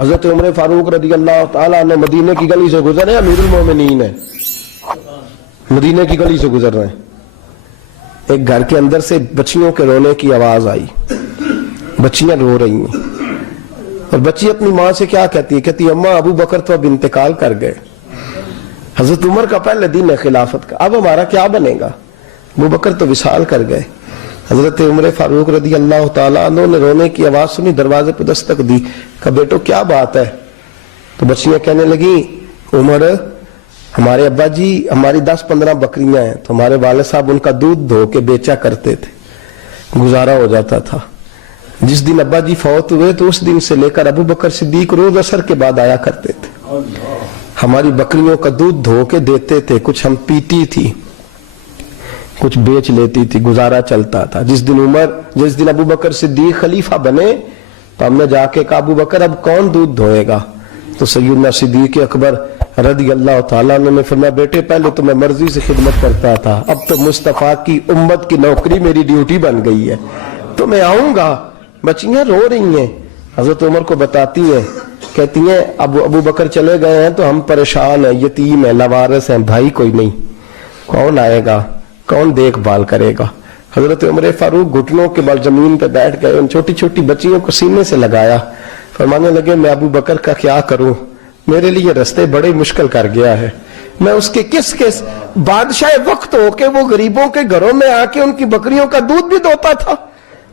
حضرت عمر فاروق رضی اللہ تعالیٰ عنہ مدینے کی گلی سے گزرے، امیر المومنین ہے، مدینے کی گلی سے گزر رہے ہیں، ایک گھر کے اندر سے بچیوں کے رونے کی آواز آئی، بچیاں رو رہی ہیں، اور بچی اپنی ماں سے کیا کہتی ہے؟ کہتی اماں ابو بکر تو اب انتقال کر گئے، حضرت عمر کا پہلے دن ہے خلافت کا، اب ہمارا کیا بنے گا؟ ابو بکر تو وصال کر گئے۔ حضرت عمر فاروق رضی اللہ تعالیٰ عنہ نے رونے کی آواز سنی، دروازے پہ دستک دی، کہا بیٹو کیا بات ہے؟ تو بچیاں کہنے لگی عمر ہمارے ابا جی ہماری 10-15 بکریاں ہیں، تو ہمارے والد صاحب ان کا دودھ دھو کے بیچا کرتے تھے، گزارا ہو جاتا تھا۔ جس دن ابا جی فوت ہوئے تو اس دن سے لے کر ابو بکر صدیق روز عصر کے بعد آیا کرتے تھے، ہماری بکریوں کا دودھ دھو کے دیتے تھے، کچھ ہم پیتی تھی، کچھ بیچ لیتی تھی، گزارا چلتا تھا۔ جس دن ابو بکر صدیق خلیفہ بنے تو ہم نے جا کے کہا ابو بکر اب کون دودھ دھوئے گا؟ تو سیدنا صدیق اکبر رضی اللہ تعالیٰ عنہ نے فرمایا بیٹے پہلے تو میں مرضی سے خدمت کرتا تھا، اب تو مصطفیٰ کی امت کی نوکری میری ڈیوٹی بن گئی ہے، تو میں آؤں گا۔ بچیاں رو رہی ہیں، حضرت عمر کو بتاتی ہیں، کہتی ہیں ابو بکر چلے گئے ہیں تو ہم پریشان ہیں، یتیم ہیں، لاوارث ہیں، بھائی کوئی نہیں، کون آئے گا، کون دیکھ بھال کرے گا؟ حضرت عمر فاروق گھٹنوں کے بل زمین پہ بیٹھ گئے، ان چھوٹی چھوٹی بچیوں کو سینے سے لگایا، فرمانے لگے میں ابو بکر کا کیا کروں، میرے لیے رستے بڑے مشکل کر گیا ہے، میں اس کے کس بادشاہ وقت ہو کے وہ غریبوں کے گھروں میں آ کے ان کی بکریوں کا دودھ بھی دوتا تھا،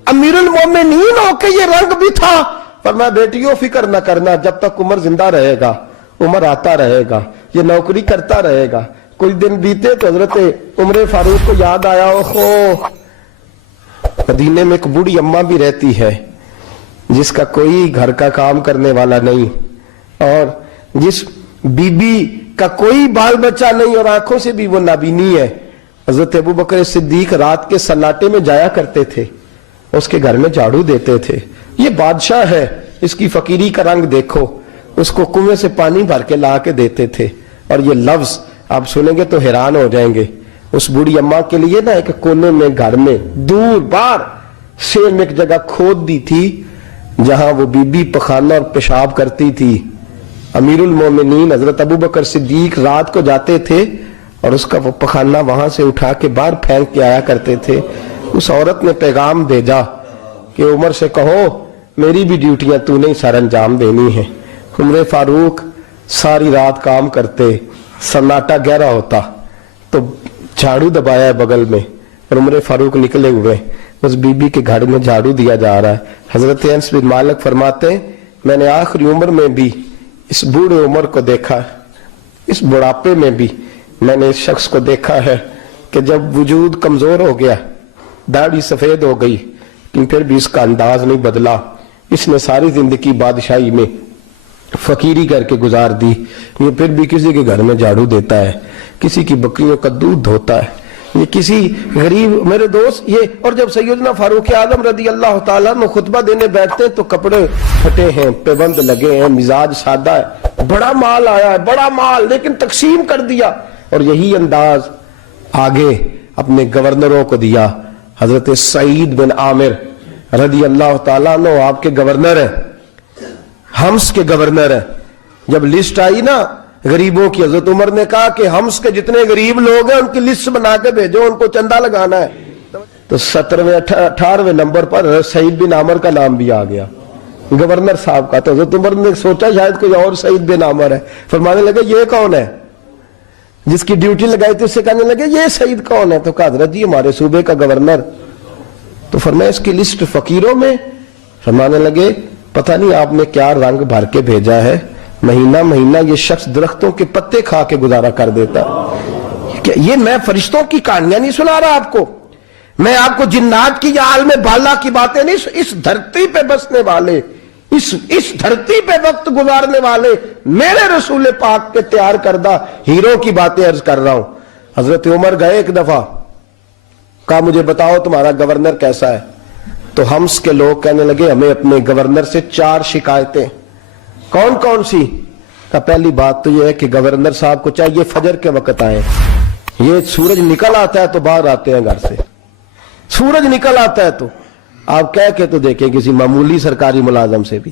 امیر المومنین ہو کے یہ رنگ بھی تھا۔ فرمایا بیٹیوں فکر نہ کرنا، جب تک عمر زندہ رہے گا، عمر آتا رہے گا، یہ نوکری کرتا رہے گا۔ کچھ دن بیتے تو حضرت عمر فاروق کو یاد آیا اوہو مدینے میں ایک بوڑھی اماں بھی رہتی ہے جس کا کوئی گھر کا کام کرنے والا نہیں، اور جس بی بی کا کوئی بال بچہ نہیں، اور آنکھوں سے بھی وہ نابینی ہے۔ حضرت ابو بکر صدیق رات کے سناٹے میں جایا کرتے تھے، اس کے گھر میں جھاڑو دیتے تھے، یہ بادشاہ ہے، اس کی فقیری کا رنگ دیکھو، اس کو کنویں سے پانی بھر کے لا کے دیتے تھے، اور یہ لفظ آپ سنیں گے تو حیران ہو جائیں گے۔ اس بوڑھی اماں کے لیے نا ایک کونے میں گھر میں دور بار سیم ایک جگہ کھود دی تھی جہاں وہ بی بی پخانہ اور پیشاب کرتی تھی۔ امیر المومنین حضرت ابو بکر صدیق رات کو جاتے تھے اور اس کا وہ پخانہ وہاں سے اٹھا کے باہر پھینک کے آیا کرتے تھے۔ اس عورت نے پیغام بھیجا کہ عمر سے کہو میری بھی ڈیوٹیاں تو نے سر انجام دینی ہے۔ عمر فاروق ساری رات کام کرتے، سناٹا گہرا ہوتا تو جھاڑو دبایا ہے بغل میں، اور عمر فاروق نکلے ہوئے اس بی بی کے گھر میں جھاڑو دیا جا رہا ہے۔ حضرت انس بن مالک فرماتے ہیں میں نے آخری عمر میں بھی اس بوڑھے عمر کو دیکھا، اس بڑھاپے میں بھی میں نے اس شخص کو دیکھا ہے کہ جب وجود کمزور ہو گیا، داڑھی سفید ہو گئی، لیکن پھر بھی اس کا انداز نہیں بدلا، اس نے ساری زندگی بادشاہی میں فقیری کر کے گزار دی، یہ پھر بھی کسی کے گھر میں جھاڑو دیتا ہے، کسی کی بکریوں کا دودھ دھوتا ہے، یہ کسی غریب میرے دوست یہ۔ اور جب سیدنا فاروق اعظم رضی اللہ تعالیٰ عنہ خطبہ دینے بیٹھتے ہیں تو کپڑے پھٹے ہیں، پیبند لگے ہیں، مزاج سادہ ہے، بڑا مال آیا ہے، بڑا مال، لیکن تقسیم کر دیا، اور یہی انداز آگے اپنے گورنروں کو دیا۔ حضرت سعید بن عامر رضی اللہ تعالیٰ عنہ آپ کے گورنر ہیں، حمص کے گورنر ہیں۔ جب لسٹ آئی نا غریبوں کی، حضرت عمر نے کہا کہ حمص کے جتنے غریب لوگ ہیں ان کی لسٹ بنا کے بھیجو، ان کو چندہ لگانا ہے۔ تو 18ویں نمبر پر سعید بن عامر کا نام بھی آ گیا گورنر صاحب کا۔ تو حضرت عمر نے سوچا شاید کوئی اور سعید بن عامر ہے، فرمانے لگے یہ کون ہے؟ جس کی ڈیوٹی لگائی تھی اس سے کہنے لگے یہ سعید کون ہے؟ تو کہا حضرت جی ہمارے صوبے کا گورنر۔ تو فرمایا اس کی لسٹ فقیروں میں؟ فرمانے لگے پتہ نہیں آپ نے کیا رنگ بھر کے بھیجا ہے، مہینہ مہینہ یہ شخص درختوں کے پتے کھا کے گزارا کر دیتا۔ یہ میں فرشتوں کی کہانیاں نہیں سنا رہا آپ کو، میں آپ کو جنات کی یا عالم بالا کی باتیں نہیں، اس دھرتی پہ بسنے والے، اس دھرتی پہ وقت گزارنے والے میرے رسول پاک کے تیار کردہ ہیرو کی باتیں عرض کر رہا ہوں۔ حضرت عمر گئے ایک دفعہ، کہا مجھے بتاؤ تمہارا گورنر کیسا ہے؟ تو حمص کے لوگ کہنے لگے ہمیں اپنے گورنر سے 4 شکایتیں۔ کون کون سی؟ کہ پہلی بات تو یہ ہے کہ گورنر صاحب کو چاہیے فجر کے وقت آئیں، یہ سورج نکل آتا ہے تو باہر آتے ہیں گھر سے، سورج نکل آتا ہے تو آپ کہہ کے تو دیکھیں کسی معمولی سرکاری ملازم سے بھی،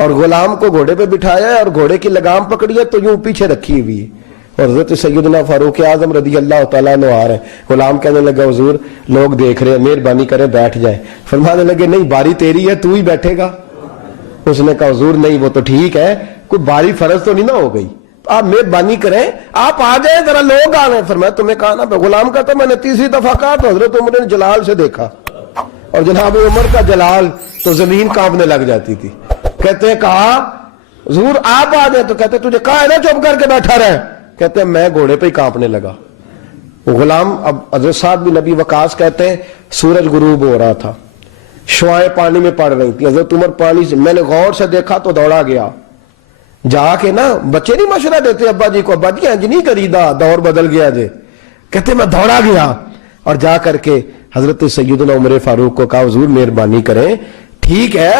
اور غلام کو گھوڑے پہ بٹھایا ہے اور گھوڑے کی لگام پکڑی ہے تو یوں پیچھے رکھی ہوئی ہے، اور حضرت سیدنا فاروق اعظم رضی اللہ تعالیٰ عنہ آ رہے ہیں۔ غلام کہنے لگا حضور لوگ دیکھ رہے ہیں، مہربانی کریں بیٹھ جائیں۔ فرمانے لگے نہیں باری تیری ہے، تو ہی بیٹھے گا۔ اس نے کہا حضور نہیں وہ تو ٹھیک ہے، کوئی باری فرض تو نہیں نہ ہو گئی، آپ مہربانی کریں آپ آ جائیں، ذرا لوگ آ رہے ہیں۔ فرمایا تمہیں کہا نا، غلام کہتا میں نے تیسری دفعہ کہا تو حضرت عمر نے جلال سے دیکھا، اور جناب عمر کا جلال تو زمین کانپنے لگ جاتی تھی۔ کہتے ہیں کہا حضور آپ آ جائیں، تو کہتے تجھے کہا ہے نا چپ کر کے بیٹھا رہے، کہتے ہیں میں گھوڑے پہ ہی کانپنے لگا۔ غلام اب حضرت سعد بن نبی وقاص کہتے ہیں سورج غروب ہو رہا تھا، شعائیں پانی میں پڑ رہی تھی، حضرت عمر پانی سے میں نے غور سے دیکھا تو دوڑا گیا، جا کے نا بچے نہیں مشورہ دیتے ابا جی کو، ابا جی انج نہیں کریدا دور بدل گیا جے، کہتے میں دوڑا گیا اور جا کر کے حضرت سیدنا عمر فاروق کو کہا حضور مہربانی کریں، ٹھیک ہے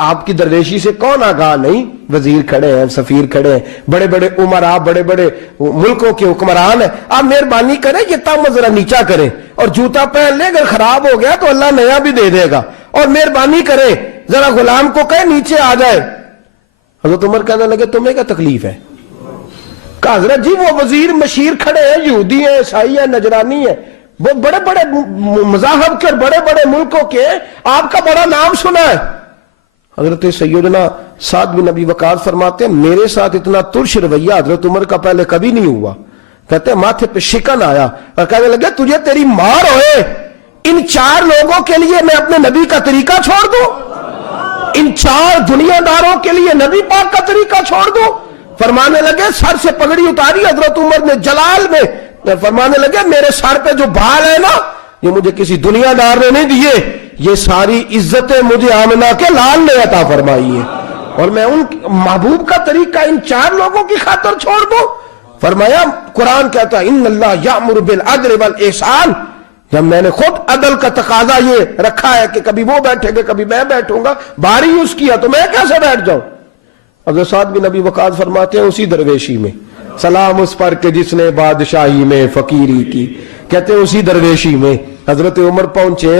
آپ کی درویشی سے کون آگاہ نہیں، وزیر کھڑے ہیں، سفیر کھڑے ہیں، بڑے بڑے عمرا بڑے بڑے ملکوں کے حکمران ہیں، آپ مہربانی کریں یہ تم ذرا نیچا کریں اور جوتا پہن لیں، اگر خراب ہو گیا تو اللہ نیا بھی دے دے گا، اور مہربانی کریں ذرا غلام کو کہیں نیچے آ جائے۔ حضرت عمر کہنے لگے تمہیں کیا تکلیف ہے؟ کہا حضرت جی وہ وزیر مشیر کھڑے ہیں، یہودی ہیں، عیسائی ہیں، نجرانی ہیں، وہ بڑے بڑے مذاہب کے بڑے بڑے ملکوں کے، آپ کا بڑا نام سنا ہے۔ حضرت سیدنا سعد بن نبی وقاص فرماتے ہیں میرے ساتھ اتنا ترش رویہ حضرت عمر کا پہلے کبھی نہیں ہوا، کہتے ہیں ماتھے پہ شکن آیا اور کہنے لگے تجھے تیری مار ہوئے، ان 4 لوگوں کے لیے میں اپنے نبی کا طریقہ چھوڑ دوں، ان 4 دنیا داروں کے لیے نبی پاک کا طریقہ چھوڑ دوں؟ فرمانے لگے سر سے پگڑی اتاری حضرت عمر نے جلال میں، فرمانے لگے میرے سر پہ جو بال ہے نا یہ مجھے کسی دنیا دار نے نہیں دیے، یہ ساری عزتیں مجھے آمنہ کے لال نے عطا فرمائی ہے، اور میں ان محبوب کا طریقہ ان 4 لوگوں کی خاطر چھوڑ دوں؟ فرمایا قرآن کہتا ہے ان اللہ یأمر بالعدل والاحسان، جب میں نے خود عدل کا تقاضا یہ رکھا ہے کہ کبھی وہ بیٹھے گا کبھی میں بیٹھوں گا، باری یوز کیا تو میں کیسے بیٹھ جاؤں؟ حضرت سعد بن نبی وقاص فرماتے ہیں اسی درویشی میں سلام اس پر کہ جس نے بادشاہی میں فقیری کی، کہتے ہیں اسی درویشی میں حضرت عمر پہنچے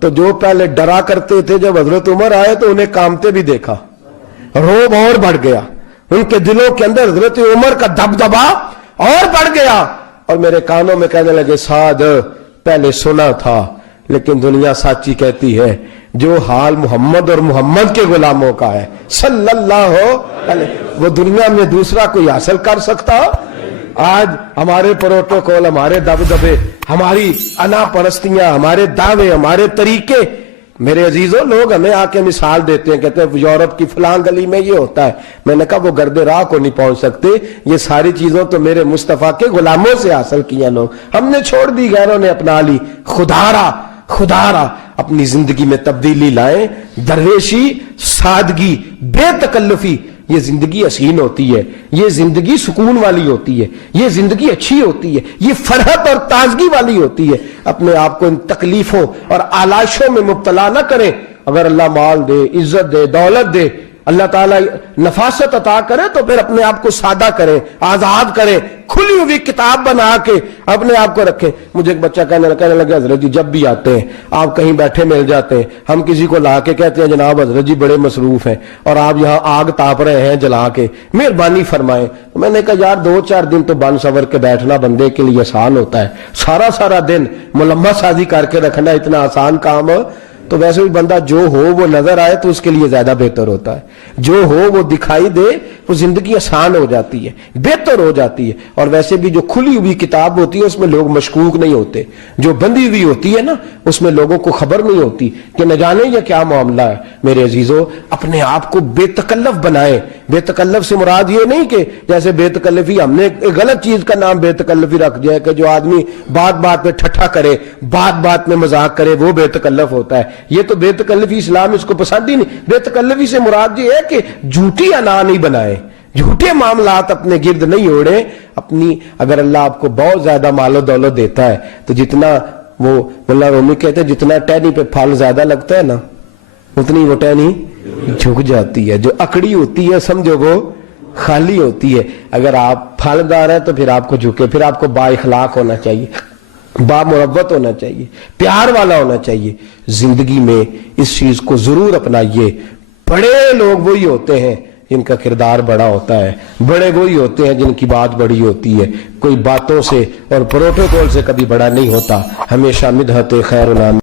تو جو پہلے ڈرا کرتے تھے جب حضرت عمر آئے تو انہیں کامتے بھی دیکھا، روب اور بڑھ گیا، ان کے دلوں کے اندر حضرت عمر کا دبدبا اور بڑھ گیا، اور میرے کانوں میں کہنے لگے سعد پہلے سنا تھا لیکن دنیا سچی کہتی ہے جو حال محمد اور محمد کے غلاموں کا ہے صلی اللہ علیہ، وہ دنیا میں دوسرا کوئی حاصل کر سکتا؟ آج ہمارے پروٹوکول، ہمارے دبدبے، ہماری انا پرستیاں، ہمارے دعوے، ہمارے طریقے، میرے عزیزوں لوگ ہمیں آ کے مثال دیتے ہیں، کہتے ہیں یورپ کی فلاں گلی میں یہ ہوتا ہے، میں نے کہا وہ گرد راہ کو نہیں پہنچ سکتے، یہ ساری چیزوں تو میرے مصطفیٰ کے غلاموں سے حاصل کیا، لوگ ہم نے چھوڑ دی، غیروں نے اپنا لی۔ خدارا اپنی زندگی میں تبدیلی لائیں، درویشی، سادگی، بے تکلفی، یہ زندگی حسین ہوتی ہے، یہ زندگی سکون والی ہوتی ہے، یہ زندگی اچھی ہوتی ہے، یہ فرحت اور تازگی والی ہوتی ہے۔ اپنے آپ کو ان تکلیفوں اور آلائشوں میں مبتلا نہ کریں، اگر اللہ مال دے، عزت دے، دولت دے، اللہ تعالیٰ نفاست عطا کرے تو پھر اپنے آپ کو سادہ کریں، آزاد کریں، کھلی ہوئی کتاب بنا کے اپنے آپ کو رکھیں۔ مجھے ایک بچہ کہنے لگا حضرت جی جب بھی آتے ہیں آپ کہیں بیٹھے مل جاتے ہیں، ہم کسی کو لا کے کہتے ہیں جناب حضرت جی بڑے مصروف ہیں اور آپ یہاں آگ تاپ رہے ہیں جلا کے، مہربانی فرمائیں۔ میں نے کہا یار 2-4 دن تو بن سور کے بیٹھنا بندے کے لیے آسان ہوتا ہے، سارا دن ملمہ سازی کر کے رکھنا اتنا آسان کام ہے؟ تو ویسے بھی بندہ جو ہو وہ نظر آئے تو اس کے لیے زیادہ بہتر ہوتا ہے، جو ہو وہ دکھائی دے وہ زندگی آسان ہو جاتی ہے، بہتر ہو جاتی ہے۔ اور ویسے بھی جو کھلی ہوئی کتاب ہوتی ہے اس میں لوگ مشکوک نہیں ہوتے، جو بندی ہوئی ہوتی ہے نا اس میں لوگوں کو خبر نہیں ہوتی کہ نہ جانے یہ کیا معاملہ ہے۔ میرے عزیزوں اپنے آپ کو بے تکلف بنائیں۔ بے تکلف سے مراد یہ نہیں کہ جیسے بے تکلفی ہم نے ایک غلط چیز کا نام بے تکلفی رکھ دیا ہے کہ جو آدمی بات میں ٹھٹھا کرے، بات میں مذاق کرے وہ بے تکلف ہوتا ہے، یہ تو بے تکلفی اسلام اس کو پسند ہی نہیں۔ بے تکلفی سے مراد یہ ہے کہ جھوٹی انا نہیں بنائے، جھوٹے معاملات اپنے گرد نہیں اوڑے۔ اپنی اگر اللہ آپ کو بہت زیادہ مال و دولت دیتا ہے تو جتنا وہ مولانا رومی کہتے ہیں جتنا ٹہنی پہ پھل زیادہ لگتا ہے نا اتنی وہ ٹہنی جھک جاتی ہے، جو اکڑی ہوتی ہے سمجھو وہ خالی ہوتی ہے۔ اگر آپ پھلدار ہیں تو پھر آپ کو جھکے، پھر آپ کو با اخلاق ہونا چاہیے، با محبت ہونا چاہیے، پیار والا ہونا چاہیے۔ زندگی میں اس چیز کو ضرور اپنائیے، بڑے لوگ وہی ہوتے ہیں جن کا کردار بڑا ہوتا ہے, بڑے وہی ہوتے ہیں جن کی بات بڑی ہوتی ہے. کوئی باتوں سے اور پروٹوکول سے کبھی بڑا نہیں ہوتا, ہمیشہ مدحت خیر الانام